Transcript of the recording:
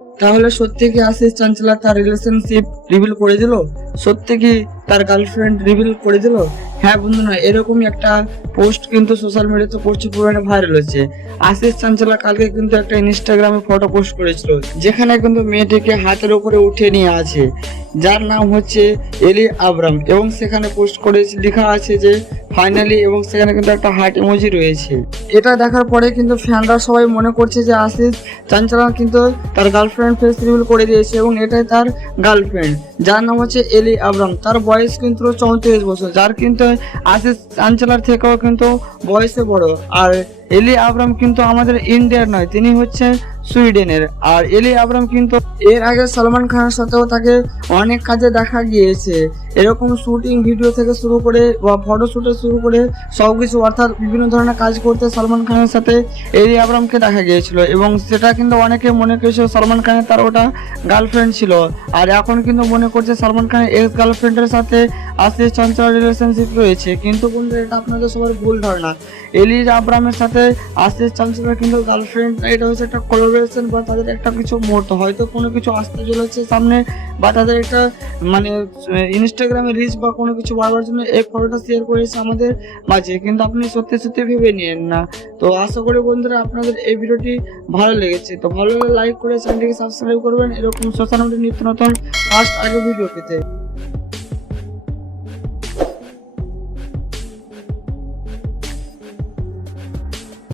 তাহলে সত্যি কি আশিস চাঞ্চলা তার রিলেশনশিপ রিভিল করে দিল? সত্যি কি তার গার্লফ্রেন্ড রিভিল করে দিল? হ্যাঁ বন্ধুরা, এরকমই একটা পোস্ট কিন্তু সোশ্যাল মিডিয়াতে প্রচুর পরিমাণে ভাইরাল হচ্ছে। আশিস চাঞ্চলা কালকে কিন্তু একটা ইনস্টাগ্রামে ফটো পোস্ট করেছিল, যেখানে কিন্তু মেয়েটিকে হাতের উপরে উঠিয়ে নিয়ে আছে, যার নাম হচ্ছে এলি আব্রাম, এবং সেখানে পোস্ট করে লেখা আছে যে ফাইনালি, এবং সেখানে কিন্তু একটা হার্ট ইমোজি রয়েছে। এটা দেখার পরে কিন্তু ফ্যানরা সবাই মনে করছে যে আশিস চাঞ্চলা কিন্তু তার গার্লফ্রেন্ড ফেস রিভিল করে দিয়েছে, এবং এটাই তার গার্লফ্রেন্ড, যার নাম হচ্ছে এলি আব্রাম। তার বয়স কিন্তু 34 বছর, যার কিন্তু আশিস চাঞ্চলার থেকেও কিন্তু বয়সে বড়। আর এলি আব্রাম কিন্তু আমাদের ইন্ডিয়ার নয়, তিনি হচ্ছে সুইডেনের। আর এলি আব্রাম কিন্তু এর আগে সলমান খানের সাথেও তাকে অনেক কাজে দেখা গিয়েছে, এরকম শুটিং ভিডিও থেকে শুরু করে বা ফটো শুটে শুরু করে সবকিছু, অর্থাৎ বিভিন্ন ধরনের কাজ করতে সলমান খানের সাথে এলি আব্রামকে দেখা গিয়েছিল, এবং সেটা কিন্তু অনেকে মনে করেছিল সলমান খানের তার ওটা গার্লফ্রেন্ড ছিল। আর এখন কিন্তু মনে করছে সলমান খানের এক্স গার্লফ্রেন্ডের সাথে আশিস চাঞ্চলার রিলেশনশিপ রয়েছে, কিন্তু বন্ধুরা এটা আপনাদের সবার ভুল ধারণা। এলি আব্রামের সাথে আশিস চাঞ্চলার কিন্তু গার্লফ্রেন্ড, এটা হচ্ছে একটা কোলাবোরেশন বা তাদের একটা কিছু মুহূর্ত, হয়তো কোনো কিছু আসতে চলেছে সামনে, বা তাদের একটা মানে ইনস্টাগ্রামে রিচ বা কোনো কিছু বাড়াবার জন্য এই ফটোটা শেয়ার করেছে আমাদের মাঝে, কিন্তু আপনি সত্যি সত্যি ভেবে নিন না। তো আশা করি বন্ধুরা আপনাদের এই ভিডিওটি ভালো লেগেছে, তো ভালো লাগলে লাইক করে চ্যানেলটিকে সাবস্ক্রাইব করবেন এরকম সোশ্যাল মিডিয়া নিত্য নতুন ফার্স্ট আগে ভিডিও পেতে।